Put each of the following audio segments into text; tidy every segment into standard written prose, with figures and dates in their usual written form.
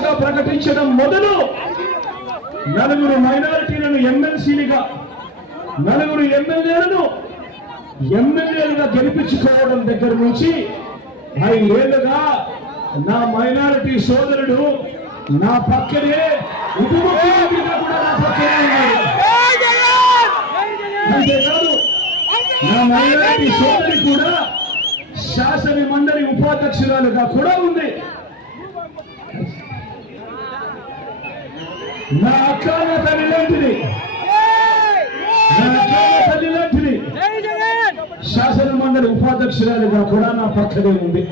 దిశగా ప్రకటించడం మొదలు నలుగురు మైనారిటీలను ఎమ్మెల్సీలుగా, నలుగురు ఎమ్మెల్యేలుగా గెలిపించుకోవడం దగ్గర నుంచి 5 ఏళ్లుగా నా మైనారిటీ సోదరుడు నా పక్కనే, ఉప ముఖ్యమంత్రిగా కూడా నా పక్కనే ఉన్నాడు. అంతేకాదు నా మైనారిటీ సోదరి కూడా శాసన మండలి ఉపాధ్యక్షురాలుగా కూడా ఉంది. నా అక్క నా తల్లి లాంటిది, శాసన మండలి ఉపాధ్యక్షురాలుగా కూడా నా పక్కనే ఉంది.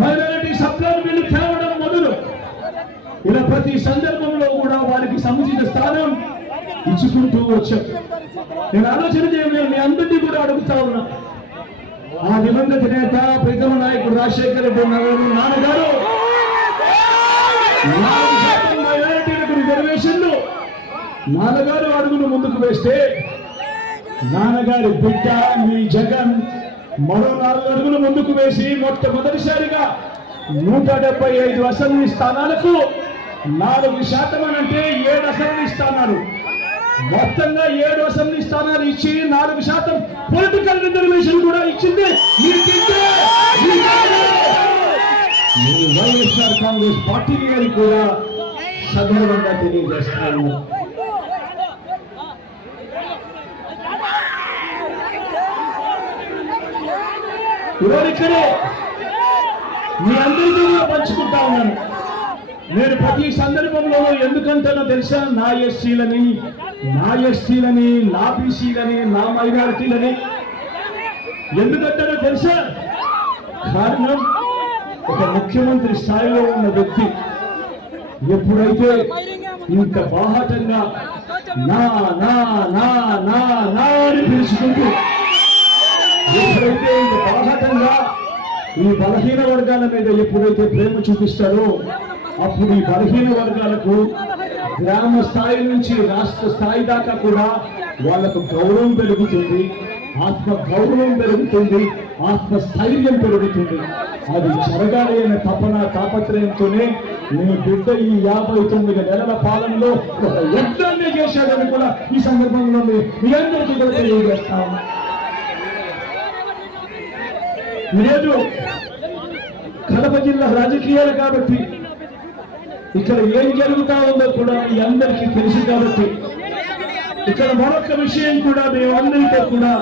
మైనారిటీ సభ్యులను వీళ్ళు తేవడం మొదలు ఇలా ప్రతి సందర్భంలో కూడా వారికి సముచిత స్థానం ఇచ్చుకుంటూ వచ్చాం. నేను ఆలోచన చేయలేదు, మీ అందరినీ కూడా అడుగుతా ఉన్నా. ఆ దివంగత నేత ప్రీతమ నాయకుడు రాజశేఖర రెడ్డి నాన్నగారు 4% మైనారిటీలకు రిజర్వేషన్లు నాన్నగారు అడుగులు ముందుకు వేస్తే, నాన్నగారి బిడ్డ మీ జగన్ మరో 4 అడుగులు ముందుకు వేసి మొట్టమొదటిసారిగా 175 అసెంబ్లీ స్థానాలకు 4% అంటే 7 అసెంబ్లీ స్థానాలు, మొత్తంగా 7 అసెంబ్లీ స్థానాలు ఇచ్చి 4% పొలిటికల్ రిజర్వేషన్ కూడా ఇచ్చింది వైఎస్ఆర్ కాంగ్రెస్ పార్టీ గారి కూడా సగర్వంగా తెలియజేస్తాను. ఇక్కడే మీ అందరికీ కూడా పంచుకుంటా ఉన్నాను. నేను ప్రతి సందర్భంలో ఎందుకంటానో తెలుసా? నా ఎస్సీలని, నా బీసీలని, నా మైనారిటీలని ఎందుకంటానో తెలుసా? కారణం, ఒక ముఖ్యమంత్రి స్థాయిలో ఉన్న వ్యక్తి ఎప్పుడైతే ఇంత బాహాటంగా నా నా నా నా నా అని పిలుచుకుంటూ, ఎప్పుడైతే ఇంత బాహాటంగా ఈ బలహీన వర్గాల మీద ఎప్పుడైతే ప్రేమ చూపిస్తారో, అప్పుడు ఈ బలహీన వర్గాలకు గ్రామ స్థాయి నుంచి రాష్ట్ర స్థాయి దాకా కూడా వాళ్ళకు గౌరవం పెరుగుతుంది, ఆత్మ గౌరవం పెరుగుతుంది, ఆత్మస్థైర్యం పెరుగుతుంది. అది జరగాలి అనే తాపత్రయంతోనే నేను బిడ్డ ఈ 59 నెలల పాలనలో ఒక యజ్ఞాన్ని చేశాడని కూడా ఈ సందర్భంలో మీ అందరికీ కూడా తెలియజేస్తాను. ఈరోజు కడప జిల్లా రాజకీయాలు కాబట్టి ఇక్కడ ఏం జరుగుతా ఉందో కూడా మీ అందరికీ తెలుసు కాబట్టి, ఇక్కడ మరొక విషయం కూడా మేమందరితో కూడా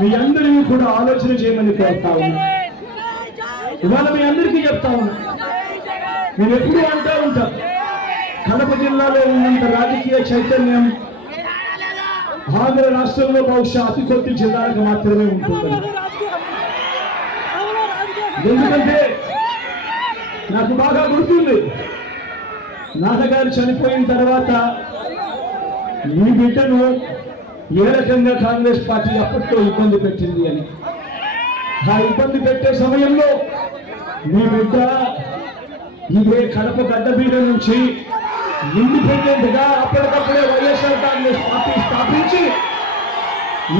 మీ అందరినీ కూడా ఆలోచన చేయమని కోరుతా ఉన్నా. ఇవాళ మీ అందరికీ చెప్తా ఉన్నా, నేను ఎప్పుడూ అంటా ఉంటా, కడప జిల్లాలో ఉన్నంత రాజకీయ చైతన్యం ఆంధ్ర రాష్ట్రంలో బహుశా అతి కొద్ది జిల్లాలకు మాత్రమే ఉంటుంది. ఎందుకంటే నాకు బాగా గుర్తుంది, నాన్నగారు చనిపోయిన తర్వాత మీ బిడ్డను ఏ రకంగా కాంగ్రెస్ పార్టీ అప్పట్లో ఇబ్బంది పెట్టింది అని. ఆ ఇబ్బంది పెట్టే సమయంలో మీ బిడ్డ ఇదే కడప గడ్డబీడ నుంచి ఇండిపెండెంట్ గా అప్పటికప్పుడే వైఎస్ఆర్ కాంగ్రెస్ పార్టీ స్థాపించి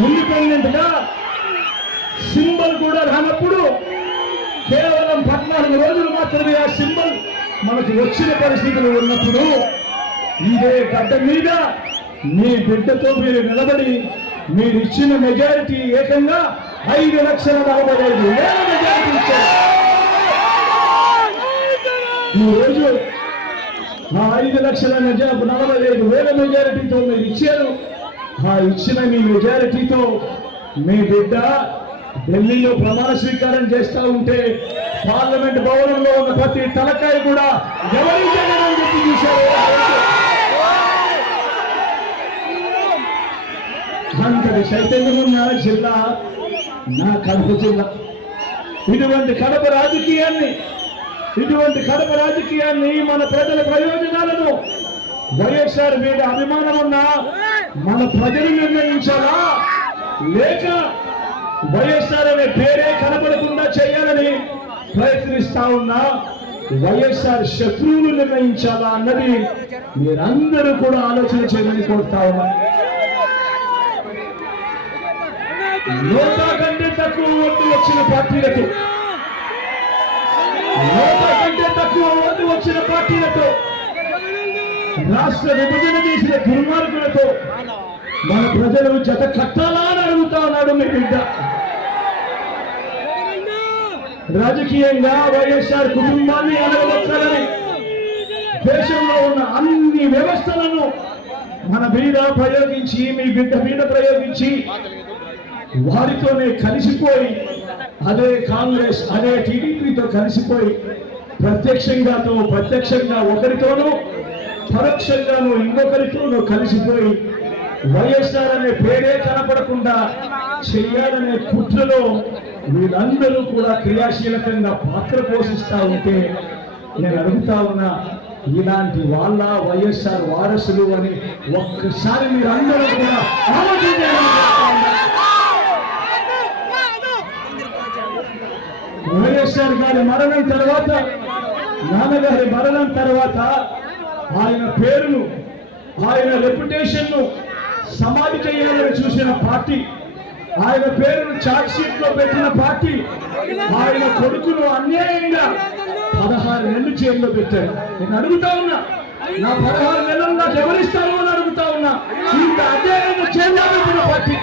ఇండిపెండెంట్ గా సింబల్ కూడా రానప్పుడు కేవలం 14 రోజులు మాత్రమే ఆ సింబల్ మనకు వచ్చిన పరిస్థితులు ఉన్నప్పుడు ఇదే గడ్డ మీద మీ బిడ్డతో మీరు నిలబడి మీరు ఇచ్చిన మెజారిటీ ఏకంగా 5,45,000 మెజారిటీ ఇచ్చారు. ఈరోజు ఆ 5,45,000 మెజారిటీతో మీరు ఇచ్చారు. ఆ ఇచ్చిన మీ మెజారిటీతో మీ బిడ్డ ఢిల్లీలో ప్రమాణ స్వీకారం చేస్తూ ఉంటే పార్లమెంట్ భవనంలో ఉన్న ప్రతి తలకాయ కూడా ఎవరి జగన్ చెప్పి చూశారు. అంతటి చైతన్యం ఉన్న జిల్లా నా కడప జిల్లా. ఇటువంటి కడప రాజకీయాన్ని మన ప్రజల ప్రయోజనాలను వైఎస్ఆర్ మీద అభిమానం ఉన్నా మన ప్రజలు నిర్ణయించాలా, లేక వైఎస్ఆర్ అనే పేరే కనబడకుండా చేయాలని ప్రయత్నిస్తా ఉన్నా వైఎస్ఆర్ శత్రువులు నిర్ణయించాలా అన్నది మీరందరూ కూడా ఆలోచన చేయమని కోరుతా ఉన్నా. 100 కంటే తక్కువ ఓట్లు వచ్చిన పార్టీలకు కంటే తక్కువ ఓటు వచ్చిన పార్టీలతో, రాష్ట్ర విభజన చేసిన దుర్మార్గులతో మన ప్రజలు జత కట్టాలా అని అడుగుతా ఉన్నాడు మీ బిడ్డ. రాజకీయంగా వైఎస్ఆర్ కుటుంబాన్ని అడగవచ్చాలని దేశంలో ఉన్న అన్ని వ్యవస్థలను మన మీద ప్రయోగించి, మీ బిడ్డ మీద ప్రయోగించి, వారితోనే కలిసిపోయి, అదే కాంగ్రెస్ అదే టీడీపీతో కలిసిపోయి ప్రత్యక్షంగా ఒకరితోనూ పరోక్షంగానూ ఇంకొకరితోనూ కలిసిపోయి వైఎస్ఆర్ అనే పేరే కనపడకుండా చెయ్యాలనే కుట్రలో వీళ్ళందరూ కూడా క్రియాశీలకంగా పాత్ర పోషిస్తా ఉంటే నేను అడుగుతా ఉన్నా, ఇలాంటి వాళ్ళ వైఎస్ఆర్ వారసులు అని ఒక్కసారి మీరందరూ కూడా ఆలోచించాలి. వైఎస్ఆర్ గారి మరణం తర్వాత, నాన్నగారి మరణం తర్వాత ఆయన పేరును, ఆయన రెప్యుటేషన్ ను సమాధి చేయాలని చూసిన పార్టీ, ఆయన పేరును చార్జ్ షీట్ లో పెట్టిన పార్టీ, ఆయన కొడుకును అన్యాయంగా 16 నెలలు జైల్లో పెట్టారు. నేను అడుగుతా ఉన్నా, నా 16 నెలలు నాకు ఎవరిస్తాను అని అడుగుతా ఉన్నా. ఇంత అన్యాయంగా జైల్లో పెట్టిన పార్టీ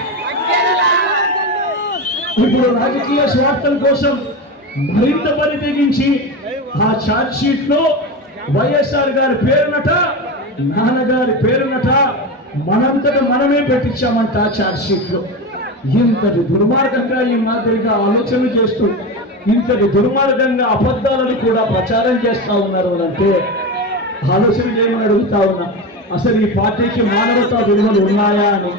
ఇప్పుడు రాజకీయ స్వార్థం కోసం మరింత పని తెగించి ఆ ఛార్జ్ షీట్ లో వైఎస్ఆర్ గారి పేరునట, నాన్నగారి పేరునట మనంతటా మనమే పెట్టించామంట ఛార్జ్ షీట్ లో. ఇంతటి దుర్మార్గంగా ఈ మాదిరిగా ఆలోచన చేస్తూ, ఇంతటి దుర్మార్గంగా అబద్ధాలను కూడా ప్రచారం చేస్తా ఉన్నారు అంటే ఆలోచన చేయమని అడుగుతా ఉన్నా. అసలు ఈ పార్టీకి మానవతా విలువలు ఉన్నాయా అని,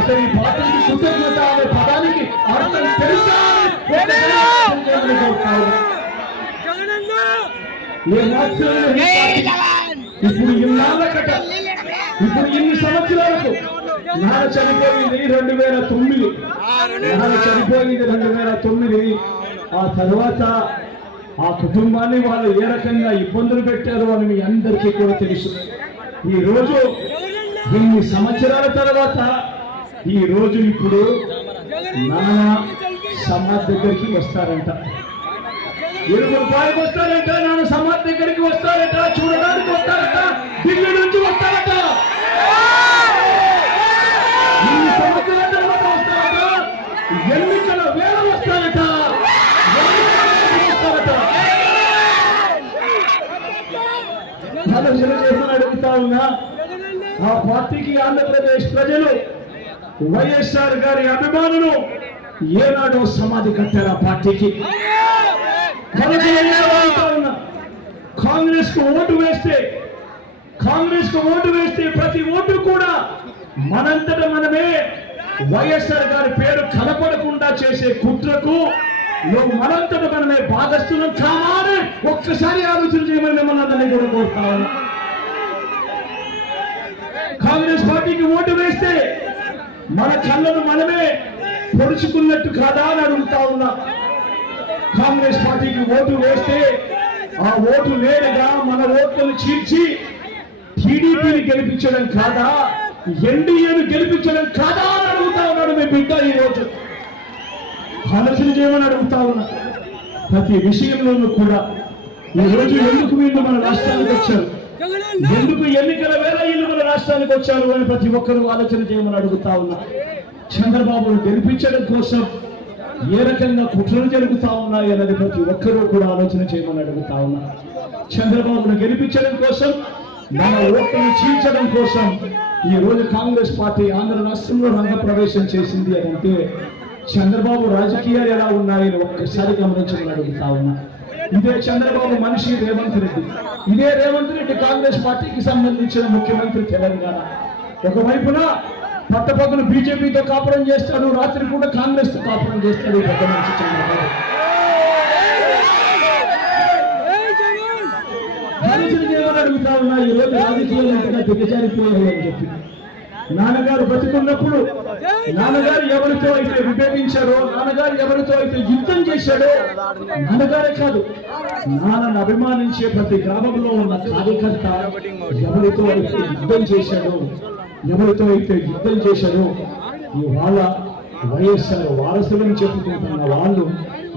అసలు ఈ పార్టీకి కృతజ్ఞత అనే పదానికి అర్థం తెలుసా? ఇప్పుడు ఇన్ని సంవత్సరాలకు నాన్న చనిపోయింది 2009, నాన్న చనిపోయింది 2009. ఆ తర్వాత ఆ కుటుంబాన్ని వాళ్ళు ఏ రకంగా ఇబ్బందులు పెట్టారో అని మీ అందరికీ కూడా తెలుసు. ఈ రోజు ఇన్ని సంవత్సరాల తర్వాత ఈ రోజు ఇప్పుడు నాన్న సమాధి దగ్గరికి వస్తారంట, రూపాయలకు వస్తారంట, నాన్న సమాధి దగ్గరికి వస్తారట, చూడడానికి వస్తారట, ఢిల్లీ నుంచి వస్తారట, ఇన్ని సంవత్సరాల తర్వాత వస్తారట, ఎన్నికల వేళ వస్తారట, అడుగుతా ఉన్నా. ఆ పార్టీకి ఆంధ్రప్రదేశ్ ప్రజలు వైఎస్ఆర్ గారి అభిమానులు ఏనాడో సమాధి కట్టారు. ఆ పార్టీకి కాంగ్రెస్ కు ఓటు వేస్తే ప్రతి ఓటు కూడా మనంతట మనమే వైఎస్ఆర్ గారి పేరు కనపడకుండా చేసే కుట్రకు మనంతట మనమే భాగస్తులం కావాలని ఒక్కసారి ఆలోచన చేయమని మిమ్మల్ని అందరినీ కూడా కోరుతా ఉన్నా. కాంగ్రెస్ పార్టీకి ఓటు వేస్తే మన కళ్ళను మనమే పొడుచుకున్నట్టు కాదా అని అడుగుతా ఉన్నా. కాంగ్రెస్ పార్టీకి ఓటు వేస్తే ఆ ఓటు నేరుగా మన ఓట్లను చీల్చి టీడీపీని గెలిపించడం కాదా, ఎన్డీఏను గెలిపించడం కాదా అని అడుగుతా ఉన్నాడు మీ బిడ్డ. ఈ రోజు ఆలోచన చేయమని అడుగుతా ఉన్నా. ప్రతి విషయంలోనూ కూడా ఈ రోజు ఎందుకు వీళ్ళు మన రాష్ట్రానికి వచ్చారు, ఎందుకు ఎన్నికల వేళ వీళ్ళు మన రాష్ట్రానికి వచ్చారు అని ప్రతి ఒక్కరూ ఆలోచన చేయమని అడుగుతా ఉన్నా. చంద్రబాబును గెలిపించడం కోసం ఏ రకంగా కుట్రలు జరుగుతా ఉన్నాయి అన్నది ప్రతి ఒక్కరూ కూడా ఆలోచన చేయమని అడుగుతా ఉన్నా. చంద్రబాబును గెలిపించడం కోసం, మన ఓట్లను చీల్చడం కోసం ఈ రోజు కాంగ్రెస్ పార్టీ ఆంధ్ర రాష్ట్రంలో రంగ ప్రవేశం చేసింది అని అంటే చంద్రబాబు రాజకీయాలు ఎలా ఉన్నాయని ఒక్కసారి గమనించమని అడుగుతా ఉన్నా. ఇదే చంద్రబాబు మనిషి రేవంత్ రెడ్డి, ఇదే రేవంత్ రెడ్డి కాంగ్రెస్ పార్టీకి సంబంధించిన ముఖ్యమంత్రి తెలంగాణ. ఒకవైపున పట్టపక్కన బీజేపీతో కాపురం చేస్తాడు, రాత్రి కూడా కాంగ్రెస్ తో కాపురం చేస్తాడు పెద్ద మనిషి చంద్రబాబు. అడుగుతా ఉన్నా, ఈ రోజు రాజకీయాలు ఎంతగా దిగజారిపోయాయి అని చెప్పి. నాన్నగారు బతుకున్నప్పుడు నాన్నగారు ఎవరితో అయితే విభేదించారో, నాన్నగారు ఎవరితో అయితే యుద్ధం చేశాడో, నాన్నగారే కాదు నాన్నను అభిమానించే ప్రతి గ్రామంలో ఉన్న కార్యకర్త ఎవరితో అయితే యుద్ధం చేశాడో ఇవాళ వైఎస్ఆర్ వారసులను చెప్పుకుంటున్న వాళ్ళు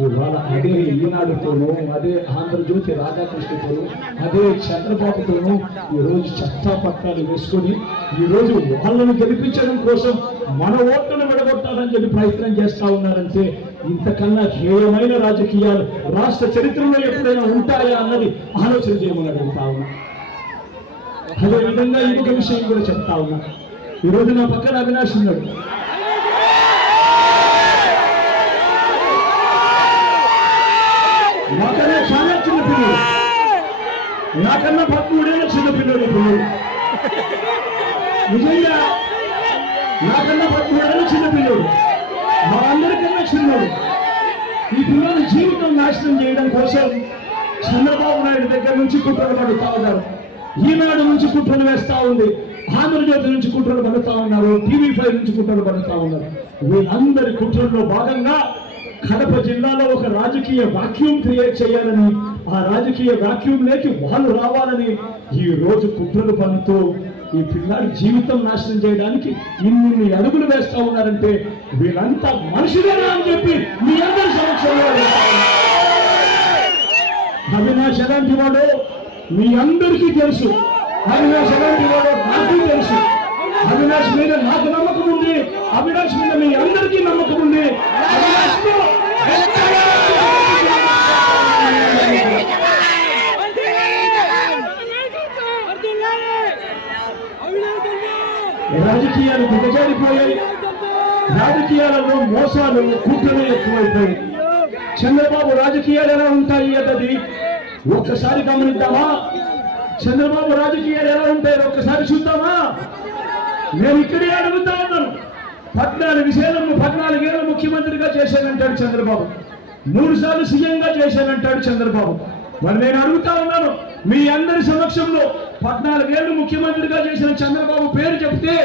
ఇవాళ అదే ఈనాడుతోనూ, అదే ఆంధ్రజ్యోతి రాధాకృష్ణతోనూ, అదే చంద్రబాబుతోనూ ఈరోజు చట్టా పట్టాలు వేసుకొని ఈరోజు వాళ్ళను గెలిపించడం కోసం మన ఓట్లను విడగొట్టాలని చెప్పి ప్రయత్నం చేస్తా ఉన్నారంటే ఇంతకన్నా హేయమైన రాజకీయాలు రాష్ట్ర చరిత్రలో ఎప్పుడైనా ఉంటాయా అన్నది ఆలోచన చేయమని అడుగుతా ఉన్నా. అదే విధంగా ఇంకొక విషయం కూడా చెప్తా ఉన్నా. ఈరోజు నా పక్కన అవినాష్ ఉన్నాడు. నాకన్నా చాలా చిన్న పిల్లలు, నాకన్నా 13 ఏళ్ళ చిన్న పిల్లలు పిల్లలు, నిజంగా నాకన్నా 13 ఏళ్ళ చిన్న పిల్లలు, మా అందరికన్నా చిన్నడు. ఈ పిల్లల జీవితం నాశనం చేయడం కోసం చంద్రబాబు నాయుడు దగ్గర నుంచి కుట్రలు పడుతూ ఉన్నారు, ఈనాడు నుంచి కుట్రలు వేస్తా ఉంది, ఆంధ్రజ్యోతి నుంచి కుట్రలు పడుతూ ఉన్నారు, TV5 నుంచి కుట్రలు పడుతూ ఉన్నారు. వీళ్ళందరి కుట్రల్లో భాగంగా కడప జిల్లాలో ఒక రాజకీయ వాక్యూమ్ క్రియేట్ చేయాలని, ఆ రాజకీయ వాక్యూమ్ లేకి వాళ్ళు రావాలని ఈ రోజు కుట్రలు పన్నుతూ ఈ పిల్లాడి జీవితం నాశనం చేయడానికి ఇన్ని అడుగులు వేస్తా ఉన్నారంటే వీళ్ళంతా మనుషులేనా అని చెప్పి మీ అందరి సమక్షంలో అవినాష్ ఎలాంటి వాడు మీ అందరికీ తెలుసు. అవినాష్ ఎలాంటి వాడు నాకు తెలుసు. అవినాష్ మీద నాకు నమ్మకం ఉంది, అవినాష్ మీద మీ అందరికీ నమ్మకం ఉంది. రాజకీయాలు దిగజారిపోయాయి, రాజకీయాలలో మోసాలు కుట్రలు ఎక్కువైపోయాయి. చంద్రబాబు రాజకీయాలు ఎలా ఉంటాయి అన్నది ఒక్కసారి గమనిద్దామా? చంద్రబాబు రాజకీయాలు ఎలా ఉంటాయి ఒక్కసారి చూద్దామా? నేను ఇక్కడే అడుగుతా ఉన్నాను. 14 ఏళ్ళు ముఖ్యమంత్రిగా చేశానంటాడు చంద్రబాబు, 3 సార్లు సీఎంగా చేశానంటాడు చంద్రబాబు. మరి నేను అడుగుతా ఉన్నాను మీ అందరి సమక్షంలో, 14 ఏళ్ళు ముఖ్యమంత్రిగా చేసిన చంద్రబాబు పేరు చెప్తే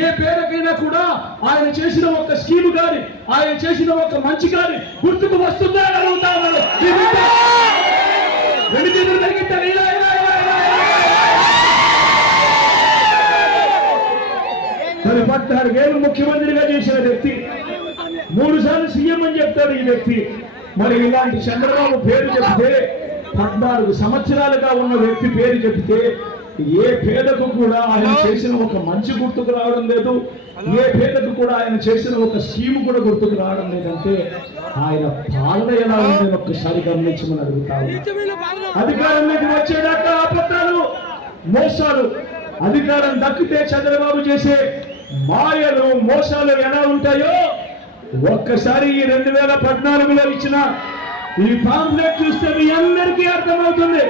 ఏ పేరుకైనా కూడా ఆయన చేసిన ఒక స్కీమ్ కానీ, ఆయన చేసిన ఒక మంచి కానీ గుర్తుకు వస్తుందా అని అడుగుతా ఉన్నాను. 14 ఏళ్ళు ముఖ్యమంత్రిగా చేసిన వ్యక్తి 3 సార్లు సీఎం అని చెప్తాడు ఈ వ్యక్తి. మరి ఇలాంటి చంద్రబాబు పేరు చెప్తే, 14 సంవత్సరాలుగా ఉన్న వ్యక్తి పేరు చెప్తే ఏ పేదకు కూడా ఆయన చేసిన ఒక మంచి గుర్తుకు రావడం లేదు, ఏ పేదకు కూడా ఆయన చేసిన ఒక స్కీమ్ కూడా గుర్తుకు రావడం లేదంటే ఆయన పాలన ఎలా ఉందని ఒక్కసారి గమనించమని అడుగుతాను. అధికారంలోకి వచ్చేదాకా అబద్ధాలు, మోసాలు, అధికారం దక్కితే చంద్రబాబు చేసే మాయలు, మోసాలు ఎలా ఉంటాయో ఒక్కసారి ఈ 2014లో ఇచ్చిన ఈ పాంప్లెట్ చూస్తే మీ అందరికీ అర్థమవుతుంది.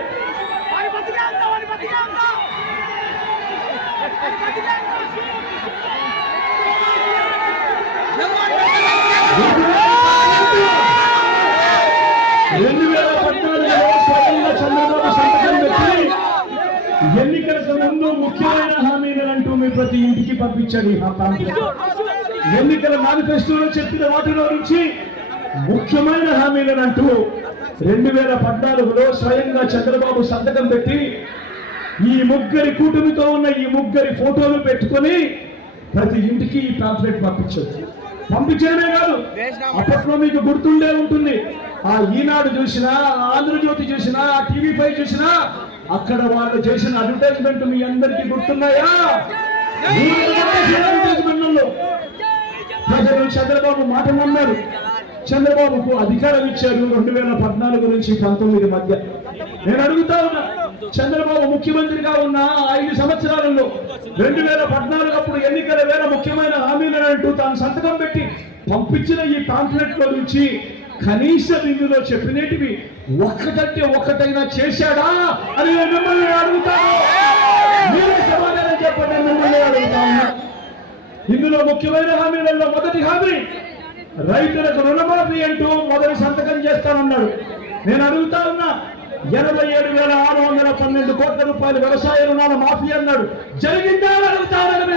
చంద్రబాబు సంతకం పెట్టి ఎన్నికలకు ముందు ముఖ్యమైన హామీలు అంటూ మీ ప్రతి ఇంటికి పంపించాడు ఈ పాంప్లెట్. ఎన్నికల మేనిఫెస్టోలో చెప్పిన వాటిలో నుంచి ముఖ్యమైన హామీలను అంటూ 2014లో స్వయంగా చంద్రబాబు సంతకం పెట్టి ఈ ముగ్గురి కూటమితో ఉన్న ఈ ముగ్గురి ఫోటోలు పెట్టుకొని ప్రతి ఇంటికి ఈ పాంప్లెట్ పంపించడమే కాదు, అప్పట్లో మీకు గుర్తుండే ఉంటుంది, ఆ ఈనాడు చూసినా, ఆంధ్రజ్యోతి చూసినా, TV5 చూసినా అక్కడ వాళ్ళు చేసిన అడ్వర్టైజ్మెంట్ మీ అందరికీ గుర్తున్నాయా? అడ్వర్టైజ్మెంట్లో ప్రజలు చంద్రబాబు మాట నమ్మారు, చంద్రబాబుకు అధికారం ఇచ్చారు 2014 నుంచి 19 మధ్య. నేను అడుగుతా ఉన్నా, చంద్రబాబు ముఖ్యమంత్రిగా ఉన్న 5 సంవత్సరాలలో 2014 అప్పుడు ఎన్నికల వేళ ముఖ్యమైన హామీలను అంటూ తాను సంతకం పెట్టి పంపించిన ఈ పాంప్లెట్లో నుంచి కనీసం ఇందులో చెప్పినటివి ఒక్కటంటే ఒక్కటైనా చేశాడా అని నేను మిమ్మల్ని అడుగుతాను. మీరే సమాధానం చెప్పండి, మిమ్మల్ని అడుగుతా ఉన్నా. ఇందులో ముఖ్యమైన హామీలలో మొదటి హామీ రైతులకు రుణమాఫీ అంటూ మొదటి సంతకం చేస్తానన్నాడు. నేను అడుగుతా ఉన్నా, 87,612 కోట్ల రూపాయలు వ్యవసాయ రుణాల మాఫీ అన్నాడు. జరిగిందా అని అడుగుతా ఉన్నాను.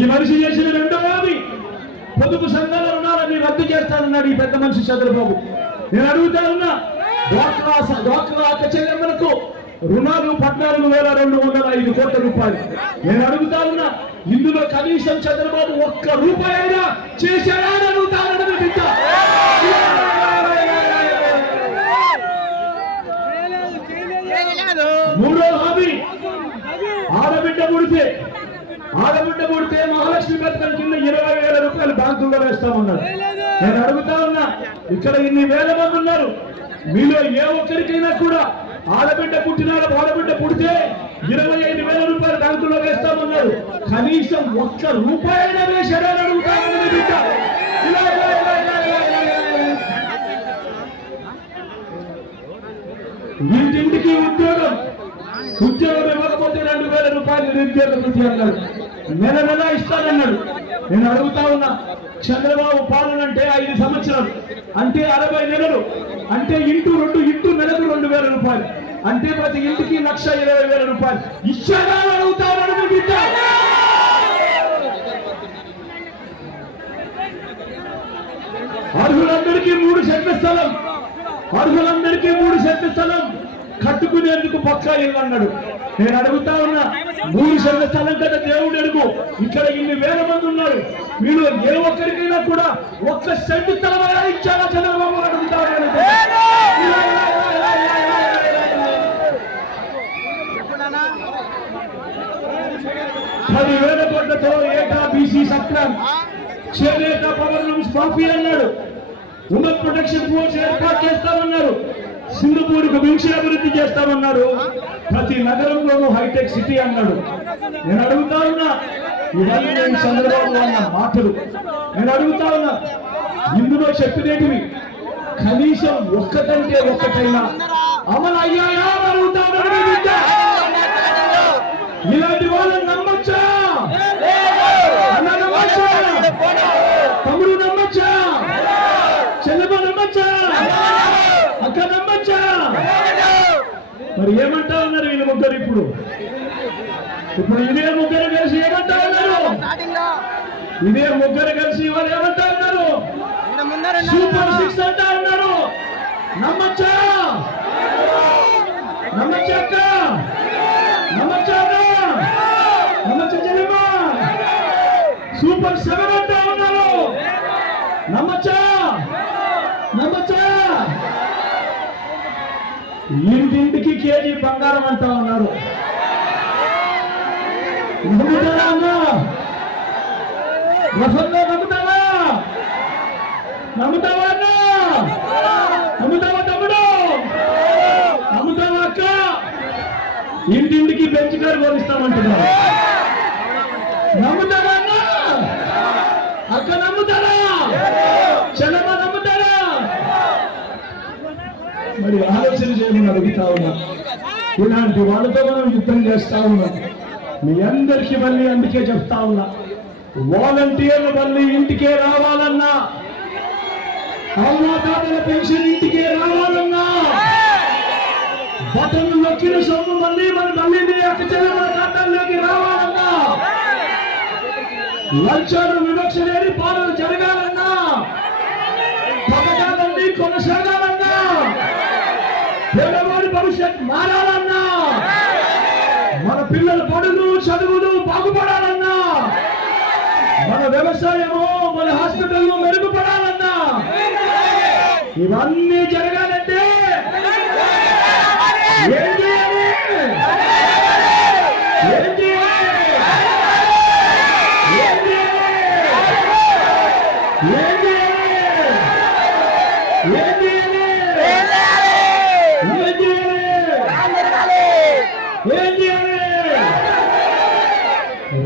ఈ మనిషి చేసిన రెండవ హామీ పొదుపు సంఘాల రుణాలని రద్దు చేస్తానన్నాడు ఈ పెద్ద మనిషి చంద్రబాబు. నేను అడుగుతా ఉన్నా, డ్వాక్రా అక్క చెల్లెమ్మలకు రుణాలు 14,205 కోట్ల రూపాయలు. నేను అడుగుతా ఉన్నా, ఇందులో కనీసం చంద్రబాబు ఒక్క రూపాయి అయినా చేశాడా అని అడుగుతానని బిడ్డ. మూడో హామీ, ఆడబిడ్డ పుడితే మహాలక్ష్మి పథకం కింద 20,000 రూపాయలు బ్యాంకుల్లో వేస్తామన్నారు. నేను అడుగుతా ఉన్నా, ఇక్కడ ఇన్ని వేల మంది ఉన్నారు, మీలో ఏ ఒక్కరికైనా కూడా ఆడబిడ్డ పుడితే 25,000 రూపాయలు బ్యాంకులో వేస్తామన్నారు. కనీసం ఒక్క రూపాయి అయినా వేశారని అడుగుతామని బిడ్డ. ఇంటింటికి ఉద్యోగం ఇవ్వకపోతే 2,000 రూపాయలు నిరుద్యోగ వృత్తి అన్నాడు. నెల ఇస్తానన్నాడు. నేను అడుగుతా ఉన్నా, చంద్రబాబు పాలన అంటే 5 సంవత్సరాలు, అంటే 60 నెలలు, అంటే ఇంటూ నెలకు 2,000 రూపాయలు, అంటే ప్రతి ఇంటికి 1,20,000 రూపాయలు ఇచ్చారా అడుగుతామని బిడ్డ. అర్హులందరికీ 3 సెంట్ల స్థలం కట్టుకునేందుకు పక్కా ఇల్లు అన్నాడు. నేను అడుగుతా ఉన్నా, 3 సెంట్ల స్థలం కదా దేవుడు అడుగు. ఇక్కడ ఇన్ని వేల మంది ఉన్నారు, మీరు ఏ ఒక్కరికైనా కూడా 1 సెంటు స్థలం ఇచ్చారా చంద్రబాబు అడుగుతా. 10,000 కోట్లతో ఏటా బీసీ సప్లాన్, చేనేత పవర్ లూమ్స్ మాఫీ అన్నాడు. ఉమెన్ ప్రొటెక్షన్ ఫోర్స్ ఏర్పాటు చేస్తామన్నారు. సింగపూర్కు మించిన అభివృద్ధి చేస్తామన్నారు. ప్రతి నగరంలోనూ హైటెక్ సిటీ అన్నాడు. నేను అడుగుతా ఉన్నా, ఇవన్నీ నేను చంద్రబాబు అన్న మాటలు. నేను అడుగుతా ఉన్నా, ఇందులో చెప్పినవి కనీసం ఒక్కటంటే ఒక్కటైనా అమలు అయ్యాయా అడుగుతా. ఇలాంటి వాళ్ళని నమ్మచ్చా? తమ్ముడు నమ్మచ్చా? చెల్లెమ్మ నమ్మచ్చా? అక్క నమ్మచ్చా? మరి ఏమంటా ఉన్నారు వీళ్ళు ముగ్గురు? ఇప్పుడు ఇదే ముగ్గురు కలిసి ఏమంటా ఉన్నారు? వాళ్ళు ఏమంటా ఉన్నారు? సూపర్ 6 అంటా ఉన్నారు. నమ్మచ్చా? అక్క? నమ్మచ్చా? చెల్లెమ్మ? సూపర్ 7 అంటా ఉన్నారు. నమ్మచ్చా? ఇంటింటికి కేజీ బంగారం అంటా ఉన్నారు. నమ్ముతావా తమ్ముడు? నమ్ముతావా అక్క? ఇంటింటికి బెంచ్ కారు కొనిస్తామంటున్నారు. నమ్ముతారా అక్క? నమ్ముతారా? చెల్లమ్మ నమ్ముతారా? మరి ఆలోచన చేయమని అడుగుతా ఉన్నా. ఇలాంటి వాళ్ళతో మనం యుద్ధం చేస్తా ఉన్నాం. మీ అందరికీ మళ్ళీ అందుకే చెప్తా ఉన్నా, వాలంటీర్లు మళ్ళీ ఇంటికే రావాలన్నా, అవ్వాతాతల పెన్షన్ ఇంటికే రావాలన్నా, బటన్లు నొక్కిన సొమ్ము మళ్ళీ మీ అక్క చెల్లెమ్మల ఖాతాల్లోకి రావాలన్నా, లంచాలు వివక్ష లేని పాలన జరగాలన్నా, పథకాలన్నీ కొనసాగాలన్నా, పేదవాడి భవిష్యత్ మారాలన్నా, మన పిల్లల బడులు చదువులు బాగుపడాలన్నా, మన వ్యవసాయము మన హాస్పిటల్ మెరుగుపడాలన్నా, ఇవన్నీ జరగాలంటే ఏం చేయాలి?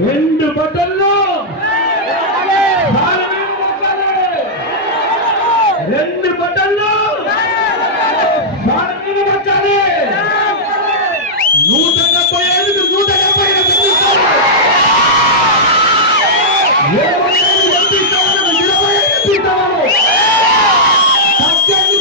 రెండు బట్టల్లో రెండు బట్టల్లో 175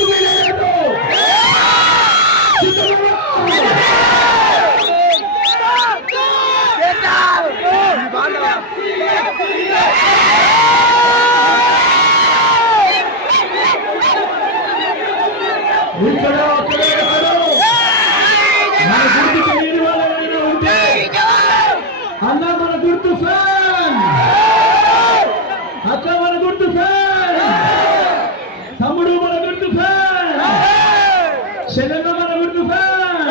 చెల్లెమ్మ మన గుర్తు ఫ్యాన్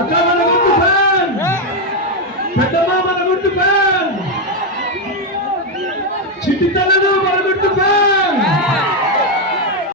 అక్క